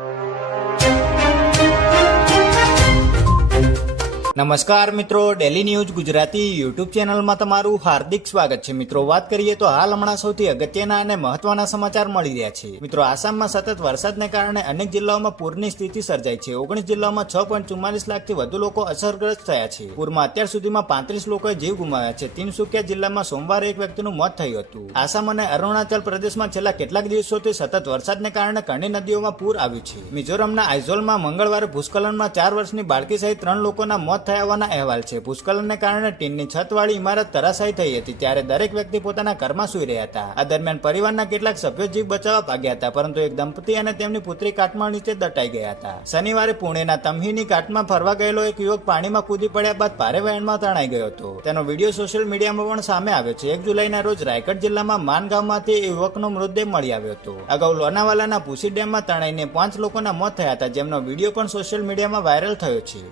you. નમસ્કાર મિત્રો daily news Gujarati YouTube ચેનલમાં તમારું હાર્દિક સ્વાગત છે. મિત્રો, વાત કરીએ તો હાલ હમણાં સૌથી અગત્યના અને મહત્વના સમાચાર મળી રહ્યા છે. મિત્રો, આસામમાં સતત વરસાદને કારણે અનેક જિલ્લાઓમાં પૂરની સ્થિતિ સર્જાઈ છે. ઓગણીસ જિલ્લાઓમાં છ પોઈન્ટ ચુમ્માલીસ લાખથી વધુ લોકો અસરગ્રસ્ત થયા છે. પૂરમાં અત્યાર સુધીમાં પાંત્રીસ લોકોએ જીવ ગુમાવ્યા છે. તિનસુકિયા જિલ્લામાં સોમવારે એક વ્યક્તિનું મોત થયું હતું. આસામ અને અરુણાચલ પ્રદેશમાં છેલ્લા કેટલાક દિવસોથી સતત વરસાદને કારણે ઘણી નદીઓમાં પૂર આવ્યું છે. મિઝોરમના આઇઝોલમાં મંગળવારે ભૂસ્ખલનમાં ચાર વર્ષની બાળકી સહિત ત્રણ લોકોના મોત થયા હોવાના અહેવાલ છે. ભૂસ્ખલનને કારણે ટીનની છતવાળી ઇમારત તરાશાઈ થઈ હતી ત્યારે દરેક વ્યક્તિ પોતાના ઘરમાં સૂઈ રહ્યા હતા. આ દરમિયાન પરિવારના કેટલાક સભ્યો જીવ બચાવવા ભાગ્યા હતા, પરંતુ એક દંપતી અને તેમની પુત્રી કાટમાળ નીચે દટાઈ ગયા હતા. શનિવારે પુણેના તમહીની કાટમાં ફરવા ગયેલો એક યુવક પાણીમાં કૂદી પડ્યા બાદ ભારે વહેણમાં તણાઈ ગયો હતો. તેનો વીડિયો સોશિયલ મીડિયામાં પણ સામે આવ્યો છે. એક જુલાઈના રોજ રાયગઢ જિલ્લામાં માન ગામમાંથી એ યુવકનો મૃતદેહ મળી આવ્યો હતો. અગાઉ લોનાવાલાના પુસી ડેમમાં તણાઈને પાંચ લોકોના મોત થયા હતા. જેમનો વીડિયો પણ સોશિયલ મીડિયામાં વાયરલ થયો છે.